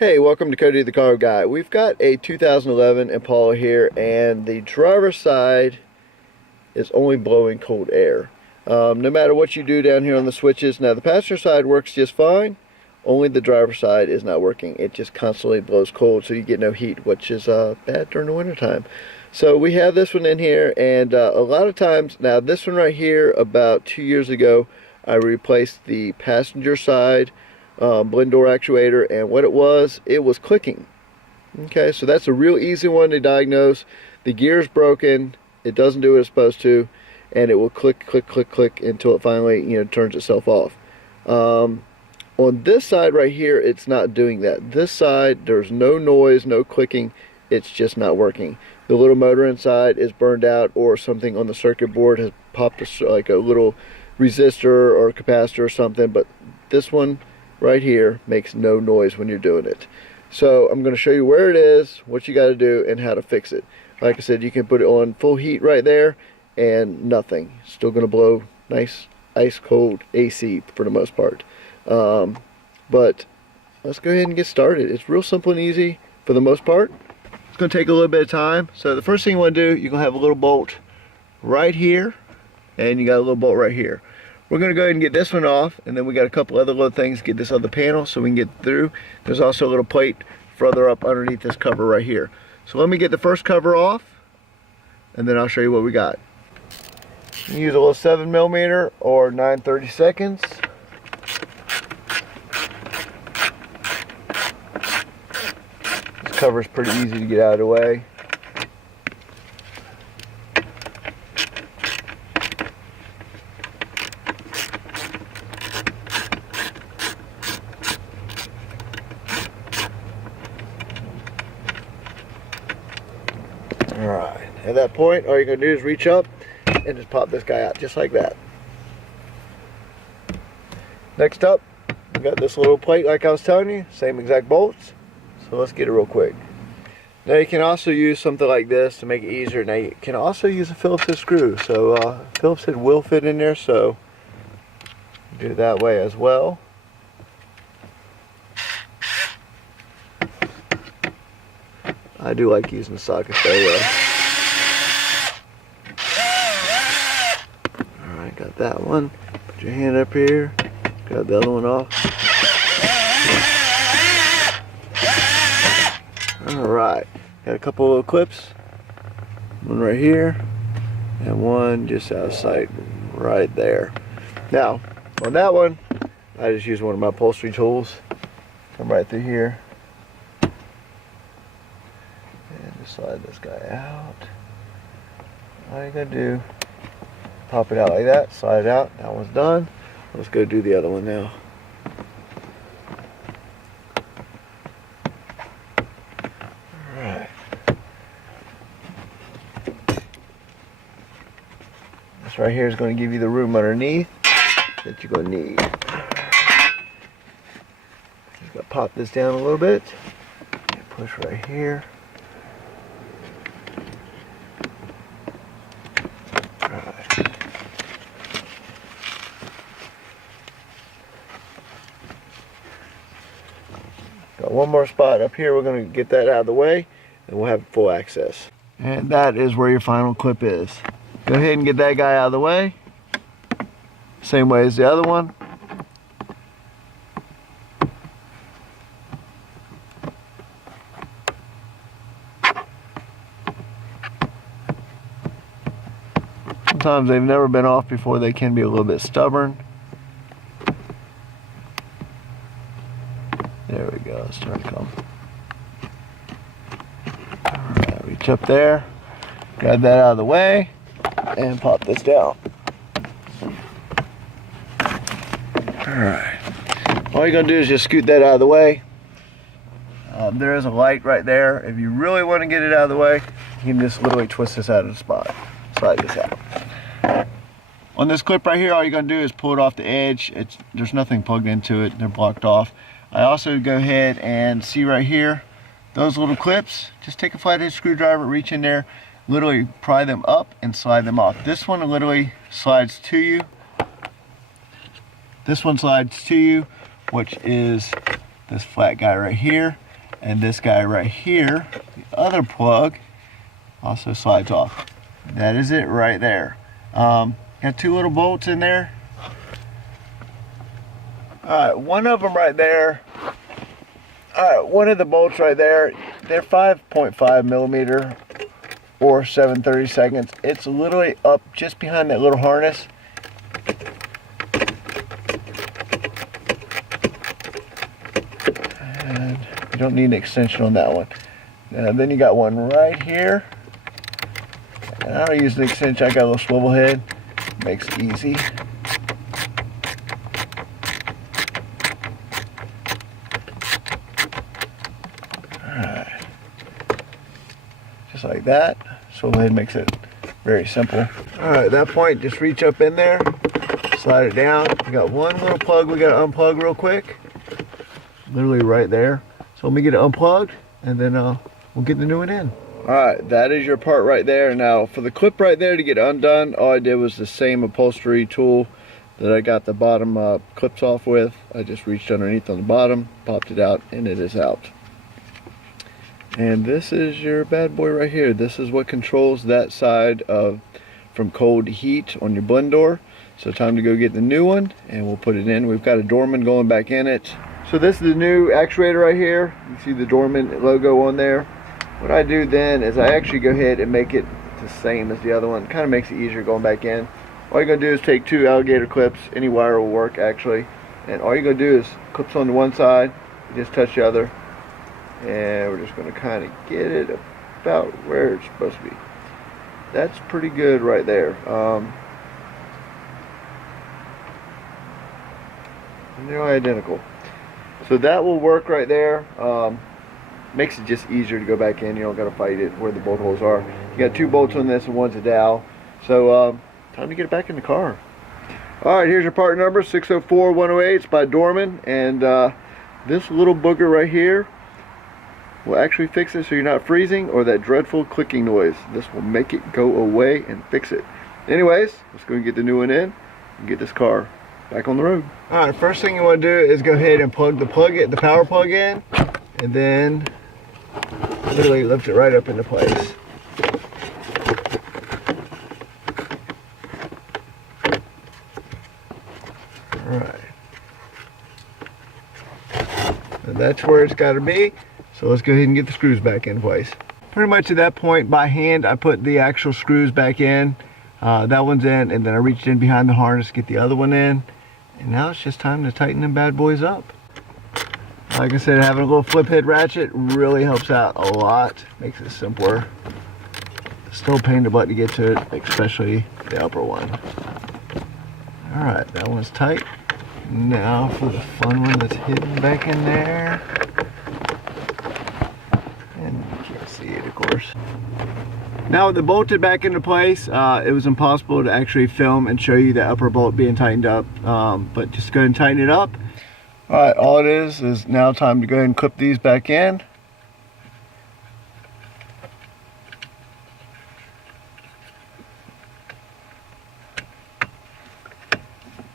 Hey, welcome to Cody the Car Guy. We've got a 2011 Impala here, and the driver's side is only blowing cold air. No matter what you do down here on the switches. Now the passenger side works just fine, only the driver's side is not working. It just constantly blows cold, so you get no heat, which is bad during the winter time. So we have this one in here, and a lot of times, now this one right here, about 2 years ago, I replaced the passenger side blend door actuator, and what it was clicking. Okay, so that's a real easy one to diagnose. The gear's broken, it doesn't do what it's supposed to, and it will click until it finally turns itself off. On this side right here, it's not doing that. This side, there's no noise, no clicking, it's just not working. The little motor inside is burned out, or something on the circuit board has popped like a little resistor or capacitor or something, but this one right here makes no noise when you're doing it. So I'm going to show you where it is, what you got to do, and how to fix it. Like I said, you can put it on full heat right there and nothing. Still going to blow nice ice cold AC for the most part. But let's go ahead and get started. It's real simple and easy for the most part. It's going to take a little bit of time. So the first thing you want to do, you're going to have a little bolt right here, and you got a little bolt right here. We're going to go ahead and get this one off, and then we got a couple other little things to get this other panel so we can get through. There's also a little plate further up underneath this cover right here. So let me get the first cover off, and then I'll show you what we got. You use a little 7mm or 9/32. This cover is pretty easy to get out of the way. Alright, at that point, all you're going to do is reach up and just pop this guy out, just like that. Next up, we got this little plate like I was telling you, same exact bolts. So let's get it real quick. Now you can also use something like this to make it easier. Now you can also use a Phillips head screw. So Phillips head will fit in there, so do it that way as well. I do like using the sockets though. Alright, got that one. Put your hand up here. Grab the other one off. Alright, got a couple little clips. One right here, and one just out of sight right there. Now, on that one, I just use one of my upholstery tools. Come right through here. Slide this guy out. All you gotta do, pop it out like that, slide it out. That one's done. Let's go do the other one now. Alright. This right here is going to give you the room underneath that you're going to need. Just gotta pop this down a little bit. And push right here. Got one more spot up here. We're going to get that out of the way, and we'll have full access. And that is where your final clip is. Go ahead and get that guy out of the way. Same way as the other one. Sometimes they've never been off before. They can be a little bit stubborn. There we go, it's starting to come. Alright, reach up there, grab that out of the way, and pop this down. Alright, all you're going to do is just scoot that out of the way. There is a light right there. If you really want to get it out of the way, you can just literally twist this out of the spot. Slide this out. On this clip right here, all you're going to do is pull it off the edge. There's nothing plugged into it, they're blocked off. I also go ahead and see right here, those little clips, just take a flathead screwdriver, reach in there, literally pry them up and slide them off. This one literally slides to you. This one slides to you, which is this flat guy right here. And this guy right here, the other plug, also slides off. That is it right there. Got two little bolts in there. Alright, one of them right there. Alright, one of the bolts right there, they're 5.5 millimeter or 7/32. It's literally up just behind that little harness. And you don't need an extension on that one. Now then you got one right here. And I don't use an extension, I got a little swivel head. Makes it easy. Alright. Just like that. Swivel head makes it very simple. Alright, at that point, just reach up in there, slide it down. We got one little plug we gotta unplug real quick. Literally right there. So let me get it unplugged and then we'll get the new one in. Alright, that is your part right there. Now for the clip right there to get undone, all I did was the same upholstery tool that I got the bottom clips off with. I just reached underneath on the bottom, popped it out, and it is out. And this is your bad boy right here. This is what controls that side from cold heat on your blend door. So time to go get the new one and we'll put it in. We've got a Dorman going back in it. So this is the new actuator right here. You see the Dorman logo on there. What I do then is I actually go ahead and make it the same as the other one. Kind of makes it easier going back in. All you're going to do is take two alligator clips. Any wire will work actually. And all you're going to do is clips on the one side, you just touch the other. And we're just going to kind of get it about where it's supposed to be. That's pretty good right there. And they're identical. So that will work right there. Makes it just easier to go back in. You don't got to fight it where the bolt holes are. You got two bolts on this and one's a dowel. So time to get it back in the car. Alright, here's your part number, 604108. It's by Dorman. And this little booger right here will actually fix it so you're not freezing or that dreadful clicking noise. This will make it go away and fix it. Anyways, let's go and get the new one in and get this car back on the road. Alright, first thing you want to do is go ahead and plug the power plug in, and then literally lift it right up into place. Alright. And that's where it's got to be. So let's go ahead and get the screws back in place. Pretty much at that point, by hand, I put the actual screws back in. That one's in, and then I reached in behind the harness to get the other one in. And now it's just time to tighten them bad boys up. Like I said, having a little flip head ratchet really helps out a lot. Makes it simpler. Still a pain in the butt to get to it, especially the upper one. Alright, that one's tight. Now for the fun one that's hidden back in there. And you can't see it, of course. Now with the bolted back into place, it was impossible to actually film and show you the upper bolt being tightened up. But just go ahead and tighten it up. Alright, all it is now time to go ahead and clip these back in.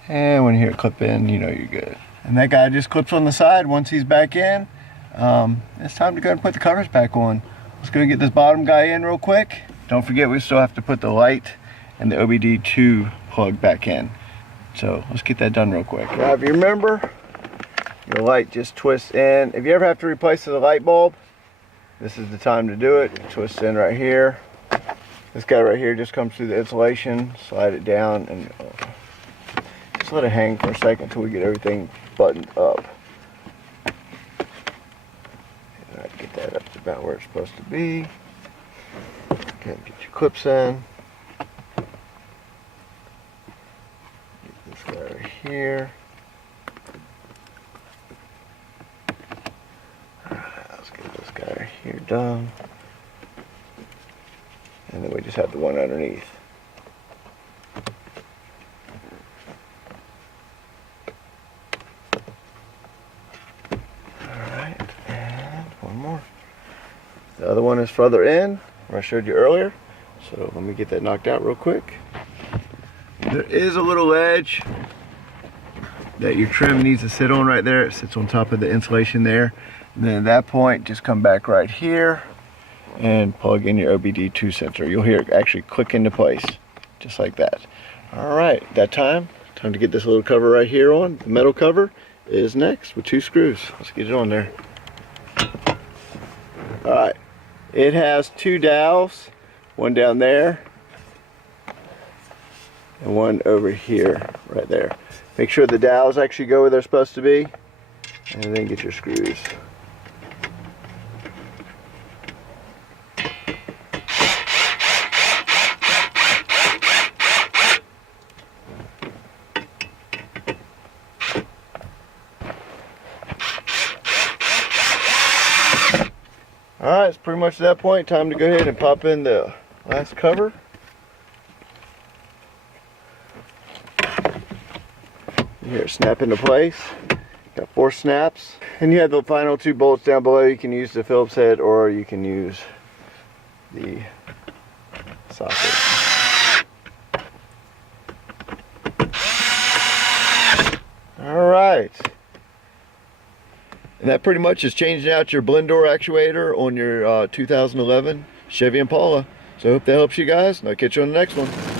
And when you hear it clip in, you know you're good. And that guy just clips on the side once he's back in. It's time to go ahead and put the covers back on. Let's go and get this bottom guy in real quick. Don't forget, we still have to put the light and the OBD2 plug back in. So let's get that done real quick. Now if you remember, your light just twists in. If you ever have to replace the light bulb, this is the time to do it. It twists in right here. This guy right here just comes through the insulation, slide it down, and just let it hang for a second until we get everything buttoned up. Alright, get that up to about where it's supposed to be. Okay, get your clips in. Get this guy right here. Alright, let's get this guy right here done. And then we just have the one underneath. Alright, and one more. The other one is further in, where I showed you earlier. So let me get that knocked out real quick. There is a little ledge that your trim needs to sit on right there. It sits on top of the insulation there. And then at that point, just come back right here and plug in your OBD2 sensor. You'll hear it actually click into place, just like that. All right, time to get this little cover right here on. The metal cover is next with 2 screws. Let's get it on there. All right, it has 2 dowels, one down there and one over here, right there. Make sure the dowels actually go where they're supposed to be, and then get your screws. Alright, it's pretty much at that point. Time to go ahead and pop in the last cover. Here, snap into place. Got 4 snaps. And you have the final 2 bolts down below. You can use the Phillips head or you can use the socket. Alright. And that pretty much is changing out your blend door actuator on your 2011 Chevy Impala. So I hope that helps you guys, and I'll catch you on the next one.